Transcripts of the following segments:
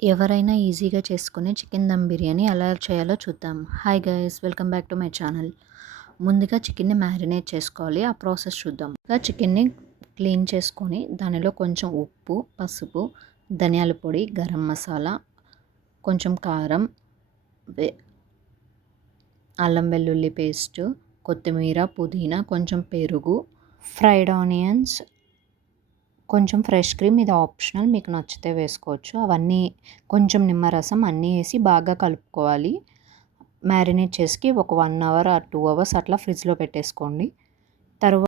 ఎవరైనా ఈజీగా చేసుకునే చికెన్ దమ్ బిర్యానీ ఎలా చేయాలో చూద్దాం. Hi guys, welcome back to my channel. ముందుగా చికెన్ని మ్యారినేట్ చేసుకోవాలి. ఆ ప్రాసెస్ చూద్దాం. చికెన్ని క్లీన్ చేసుకొని దానిలో కొంచెం ఉప్పు, పసుపు, ధనియాల పొడి, గరం మసాలా, కొంచెం కారం, అల్లం వెల్లుల్లి పేస్టు, కొత్తిమీర, పుదీనా, కొంచెం పెరుగు, ఫ్రైడ్ ఆనియన్స్, కొంచెం ఫ్రెష్ క్రీమ్, ఇది ఆప్షనల్, మీకు నచ్చితే వేసుకోవచ్చు. అవన్నీ కొంచెం నిమ్మరసం అన్నీ వేసి బాగా కలుపుకోవాలి. మ్యారినేట్ చేసి ఒక 1 అవర్ ఆర్ 2 అవర్స్ అట్లా ఫ్రిడ్జ్లో పెట్టేసుకోండి. తర్వాత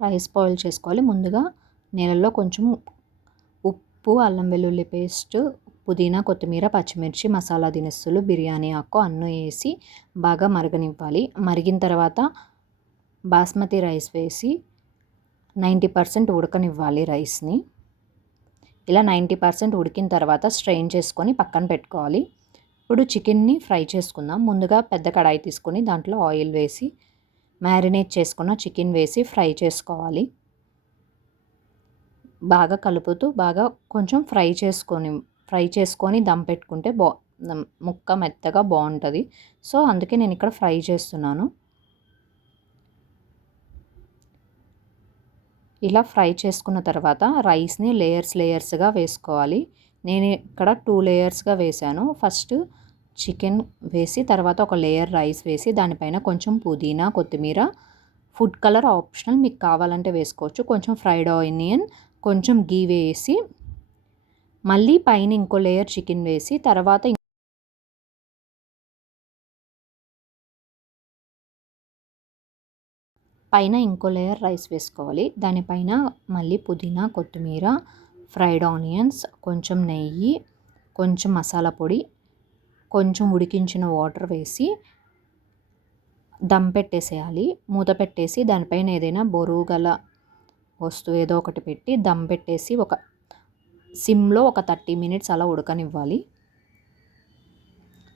రైస్ బాయిల్ చేసుకోవాలి. ముందుగా నీళ్ళల్లో కొంచెం ఉప్పు, అల్లం వెల్లుల్లి పేస్ట్, పుదీనా, కొత్తిమీర, పచ్చిమిర్చి, మసాలా దినుసులు, బిర్యానీ ఆకు అన్నీ వేసి బాగా మరగనివ్వాలి. మరిగిన తర్వాత బాస్మతి రైస్ వేసి 90% ఉడకనివ్వాలి రైస్ని. ఇలా 90% ఉడికిన తర్వాత స్ట్రెయిన్ చేసుకొని పక్కన పెట్టుకోవాలి. ఇప్పుడు చికెన్ని ఫ్రై చేసుకుందాం. ముందుగా పెద్ద కడాయి తీసుకొని దాంట్లో ఆయిల్ వేసి మ్యారినేట్ చేసుకున్న చికెన్ వేసి ఫ్రై చేసుకోవాలి. బాగా కలుపుతూ బాగా కొంచెం ఫ్రై చేసుకొని దమ్ పెట్టుకుంటే ముక్క మెత్తగా బాగుంటుంది. సో అందుకే నేను ఇక్కడ ఫ్రై చేస్తున్నాను. ఇలా ఫ్రై చేసుకున్న తర్వాత రైస్ని లేయర్స్గా వేసుకోవాలి. నేను ఇక్కడ 2 లేయర్స్గా వేసాను. ఫస్ట్ చికెన్ వేసి తర్వాత ఒక లేయర్ రైస్ వేసి దానిపైన కొంచెం పుదీనా, కొత్తిమీర, ఫుడ్ కలర్ ఆప్షనల్, మీకు కావాలంటే వేసుకోవచ్చు, కొంచెం ఫ్రైడ్ ఆనియన్, కొంచెం గీ వేసి మళ్ళీ పైన ఇంకో లేయర్ చికెన్ వేసి తర్వాత పైన ఇంకో లేయర్ రైస్ వేసుకోవాలి. దానిపైన మళ్ళీ పుదీనా, కొత్తిమీర, ఫ్రైడ్ ఆనియన్స్, కొంచెం నెయ్యి, కొంచెం మసాలా పొడి, కొంచెం ఉడికించిన వాటర్ వేసి దమ్ పెట్టేసేయాలి. మూత పెట్టేసి దానిపైన ఏదైనా బరువు గల వస్తువు ఏదో ఒకటి పెట్టి దమ్ పెట్టేసి ఒక సిమ్లో ఒక 30 మినిట్స్ అలా ఉడకనివ్వాలి.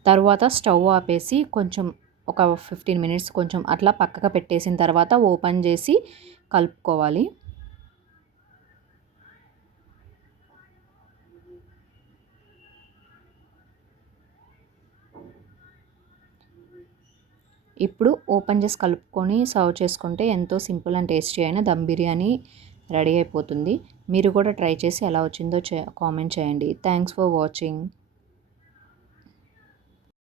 తర్వాత స్టవ్ ఆపేసి కొంచెం ఒక 15 మినిట్స్ కొంచెం అట్లా పక్కకు పెట్టేసిన తర్వాత ఓపెన్ చేసి కలుపుకోవాలి. ఇప్పుడు ఓపెన్ చేసి కలుపుకొని సర్వ్ చేసుకుంటే ఎంతో సింపుల్ అండ్ టేస్టీ అయిన దమ్ బిర్యానీ రెడీ అయిపోతుంది. మీరు కూడా ట్రై చేసి ఎలా వచ్చిందో కామెంట్ చేయండి. Thanks for watching.